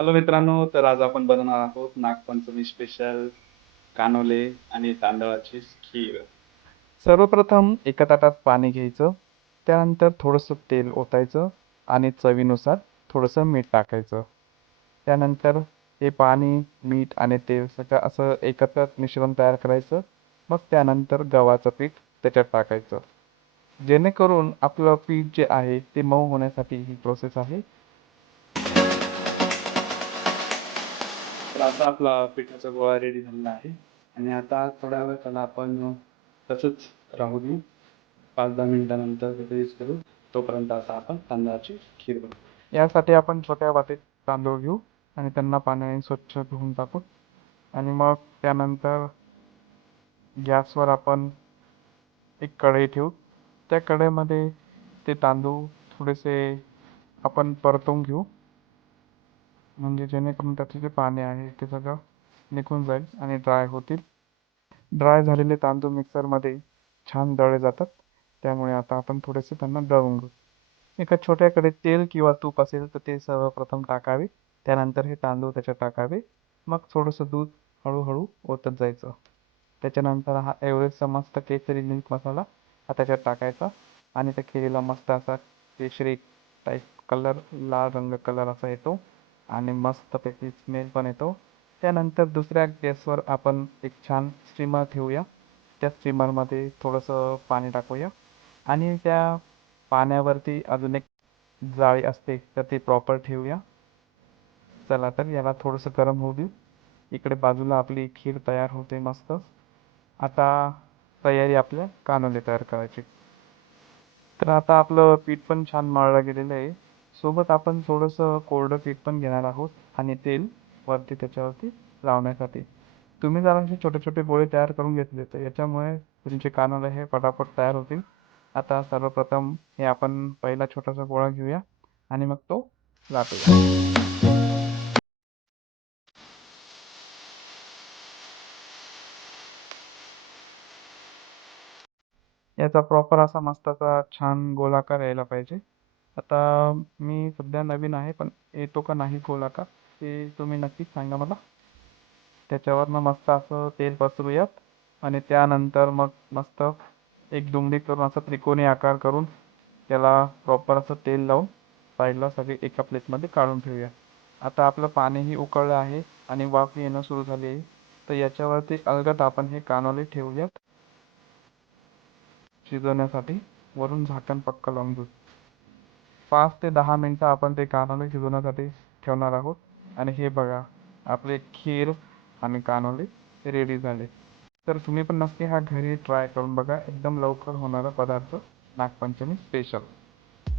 Hello मित्रांनो तर आज आपण बनवणार आहोत नागपंचमी स्पेशल कानोले आणि तांदळाची खीर. सर्वप्रथम एका ताटात पाणी घ्यायचं त्यानंतर थोडंसं तेल ओतायचं आणि चवीनुसार थोडंसं मीठ टाकायचं. त्यानंतर हे पाणी मीठ आणि तेल सगळं असं एकत्र मिश्रण तयार करायचं मग त्यानंतर गव्हाचं पीठ त्याच्यात टाकायचं. जेणेकरून आपलं पीठ जे आहे ते मऊ होण्यासाठी ही प्रोसेस आहे. तर आता आपला पिठाचा गोळा रेडी झालेला आहे. आणि आता थोड्या वेळ त्याला आपण तसंच राहू देऊ. पाच दहा मिनिटानंतर रिलीज करू. तोपर्यंत आता आपण तांदळाची खीर बनवू. यासाठी आपण छोट्या वाटीत तांदूळ घेऊ आणि त्यांना पाण्याने स्वच्छ धुवून टाकू. आणि मग त्यानंतर गॅसवर आपण एक कढई ठेवू. त्या कढईमध्ये ते तांदूळ थोडेसे आपण परतवून घेऊ. म्हणजे जेणेकरून त्याचे जे पाणी आहे ते सगळं निघून जाईल आणि ड्राय होतील. ड्राय झालेले तांदूळ मिक्सरमध्ये छान दळले जातात. त्यामुळे आता आपण थोडेसे त्यांना दळून घेऊ. एका छोट्याकडे तेल किंवा तूप असेल तर ते सर्वप्रथम टाकावे. त्यानंतर हे तांदूळ त्याच्यात टाकावे. मग थोडंसं दूध हळूहळू ओतत जायचं. त्याच्यानंतर हा एव्हरेस्टचा मस्त केसरी मिल्क मसाला हा त्याच्यात टाकायचा. आणि त्या खिरीला मस्त असा केशरी टाईप कलर लाल रंग कलर असा येतो. आणि मस्तपैकी स्मेल पण येतो. त्यानंतर दुसऱ्या गॅसवर आपण एक छान स्टीमर ठेवूया. त्या स्टीमरमध्ये थोडंसं पाणी टाकूया. आणि त्या पाण्यावरती अजून एक जाळी असते तर ती प्रॉपर ठेवूया. चला तर याला थोडंसं गरम होऊ देऊ. इकडे बाजूला आपली खीर तयार होते मस्त. आता तयारी आपल्या कानोले तयार करायची. तर आता आपलं पीठ पण छान मळलं गेलेलं आहे. सोबत आपण थोडंसं कोरडं पीठ पण घेणार आहोत आणि तेल वरती त्याच्यावरती लावण्यासाठी. तुम्ही जर असे छोटे छोटे गोळे तयार करून घेतले तर याच्यामुळे तुमचे कानाला हे पटापट तयार होतील. आता सर्वप्रथम हे आपण पहिला छोटासा गोळा घेऊया आणि मग तो लाटूया. याचा प्रॉपर असा मस्त असा छान गोलाकार यायला पाहिजे. आता मी सध्या नवीन आहे पण येतो का नाही गोलाकार ते तुम्ही नक्कीच सांगा मला. त्याच्यावरनं मस्त असं तेल पसरूयात आणि त्यानंतर मग मस्त एक दुमडी करून असं त्रिकोणी आकार करून त्याला प्रॉपर असं तेल लावून साईडला सगळे एका प्लेटमध्ये काढून ठेवूया. आता आपलं पाणीही उकळलं आहे आणि वाफ येणं सुरू झाली आहे. तर याच्यावरती अलगद आपण हे कानोले ठेवूयात. शिजवण्यासाठी वरून झाकण पक्क लावून घेऊ. पाच ते दहा मिनटं आपण ते कानोले शिजवण्यासाठी ठेवणार आहोत. आणि हे बघा आपले खीर आणि कानोले रेडी झाले. तर तुम्ही पण नक्की हा घरी ट्राय करून बघा. एकदम लवकर होणारा पदार्थ नागपंचमी स्पेशल